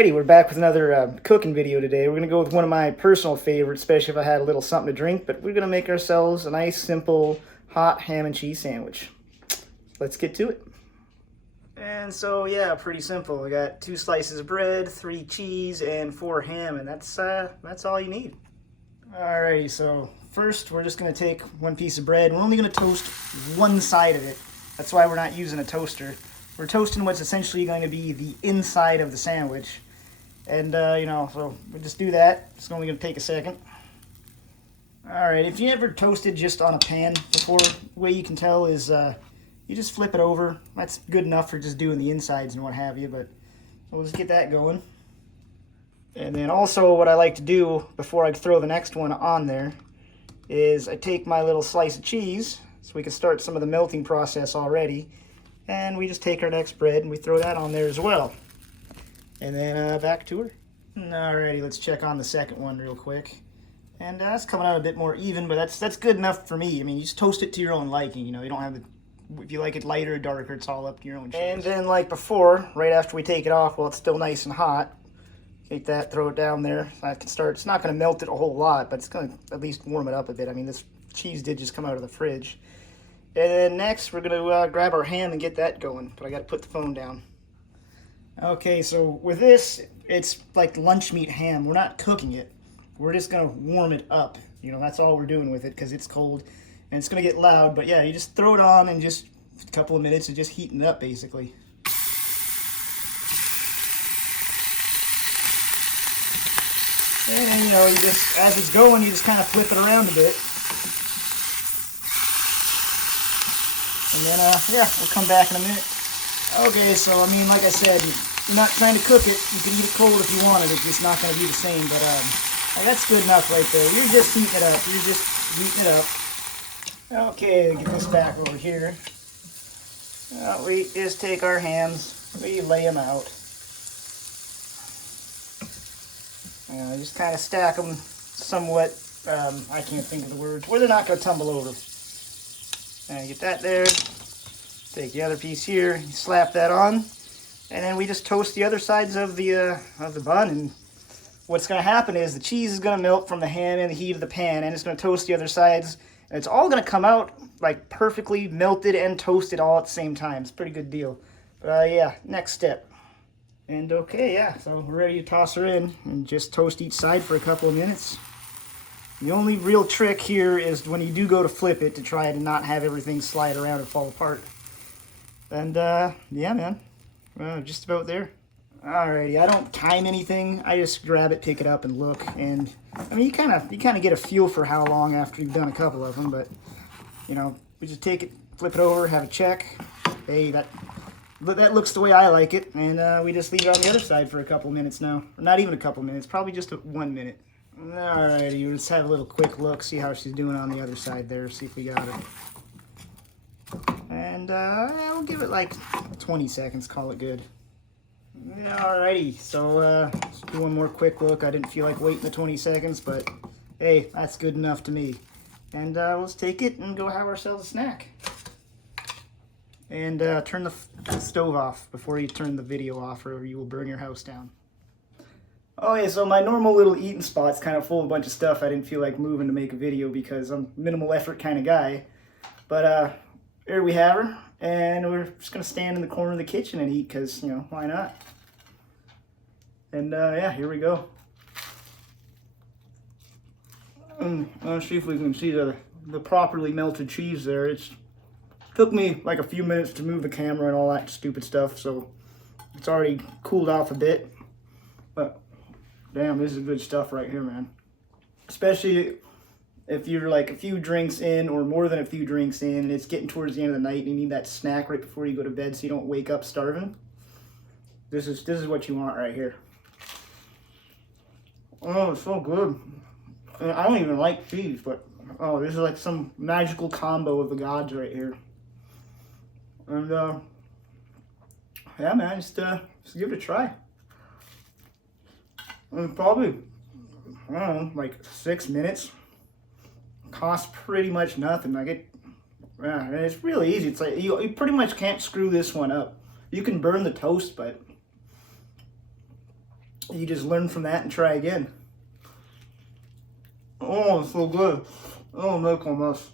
Alrighty, we're back with another cooking video today. We're going to go with one of my personal favorites, especially if I had a little something to drink, but we're going to make ourselves a nice, simple, hot ham and cheese sandwich. Let's get to it. And so, yeah, pretty simple. I got 2 slices of bread, 3 cheese, and 4 ham, and that's all you need. Alrighty, so first we're just going to take 1 piece of bread. We're only going to toast one side of it. That's why we're not using a toaster. We're toasting what's essentially going to be the inside of the sandwich. And, so we just do that. It's only going to take a second. Alright, if you ever toasted just on a pan before, the way you can tell is you just flip it over. That's good enough for just doing the insides and what have you, but we'll just get that going. And then also what I like to do before I throw the next one on there is I take my little slice of cheese, so we can start some of the melting process already. And we just take our next bread and we throw that on there as well. And then back to her. Alrighty, let's check on the second one real quick. And that's coming out a bit more even, but that's good enough for me. I mean, you just toast it to your own liking, you know. You don't have to, if you like it lighter or darker, it's all up to your own choice. And then like before, right after we take it off while it's still nice and hot, take that, throw it down there. I can start, it's not going to melt it a whole lot, but it's going to at least warm it up a bit. I mean, this cheese did just come out of the fridge. And then next, we're going to grab our ham and get that going. But I got to put the phone down. Okay, so with this, it's like lunch meat ham. We're not cooking it. We're just going to warm it up. You know, that's all we're doing with it because it's cold. And it's going to get loud. But yeah, you just throw it on and just a couple of minutes and just heating it up, basically. And then, you know, you just, as it's going, you just kind of flip it around a bit. And then, yeah, we'll come back in a minute. Okay, so, I mean, like I said, you're not trying to cook it. You can eat it cold if you wanted. It's just not going to be the same, but that's good enough right there. You're just heating it up. You're just heating it up. Okay, get this back over here. We just take our hams, we lay them out. Just kind of stack them somewhat, I can't think of the words, where they're not going to tumble over. Get that there. Take the other piece here, you slap that on, and then we just toast the other sides of the bun. And what's going to happen is the cheese is going to melt from the ham and the heat of the pan, and it's going to toast the other sides, and it's all going to come out like perfectly melted and toasted all at the same time. It's a pretty good deal. Yeah, next step. And okay, yeah, so we're ready to toss her in and just toast each side for a couple of minutes. The only real trick here is when you do go to flip it to try to not have everything slide around and fall apart. And yeah, man, just about there. Alrighty, I don't time anything. I just grab it, pick it up, and look. And I mean, you kind of get a feel for how long after you've done a couple of them. But you know, we just take it, flip it over, have a check. Hey, that looks the way I like it. And we just leave it on the other side for a couple minutes now. Or not even a couple minutes, probably just 1 minute. Alrighty, let's have a little quick look, see how she's doing on the other side there, see if we got her. And yeah, we'll give it like 20 seconds, call it good. Alrighty, so let's do one more quick look. I didn't feel like waiting the 20 seconds, but hey, that's good enough to me. And let's take it and go have ourselves a snack. And turn the stove off before you turn the video off, or you will burn your house down. Okay, so my normal little eating spot's kind of full of a bunch of stuff I didn't feel like moving to make a video because I'm a minimal effort kind of guy. But here we have her, and we're just going to stand in the corner of the kitchen and eat because, you know, why not? And yeah, here we go. Let's see if we can see the properly melted cheese there. It took me like a few minutes to move the camera and all that stupid stuff, so it's already cooled off a bit. But damn, this is good stuff right here, man. Especially if you're like a few drinks in or more than a few drinks in and it's getting towards the end of the night and you need that snack right before you go to bed so you don't wake up starving. This is what you want right here. Oh, it's so good. And I don't even like cheese, but oh, this is like some magical combo of the gods right here. And yeah, man, just give it a try. And probably, I don't know, like 6 minutes. Costs pretty much nothing. Like yeah, and it's really easy. It's like you pretty much can't screw this one up. You can burn the toast, but You just learn from that and try again. Oh, it's so good. Oh, milk on this.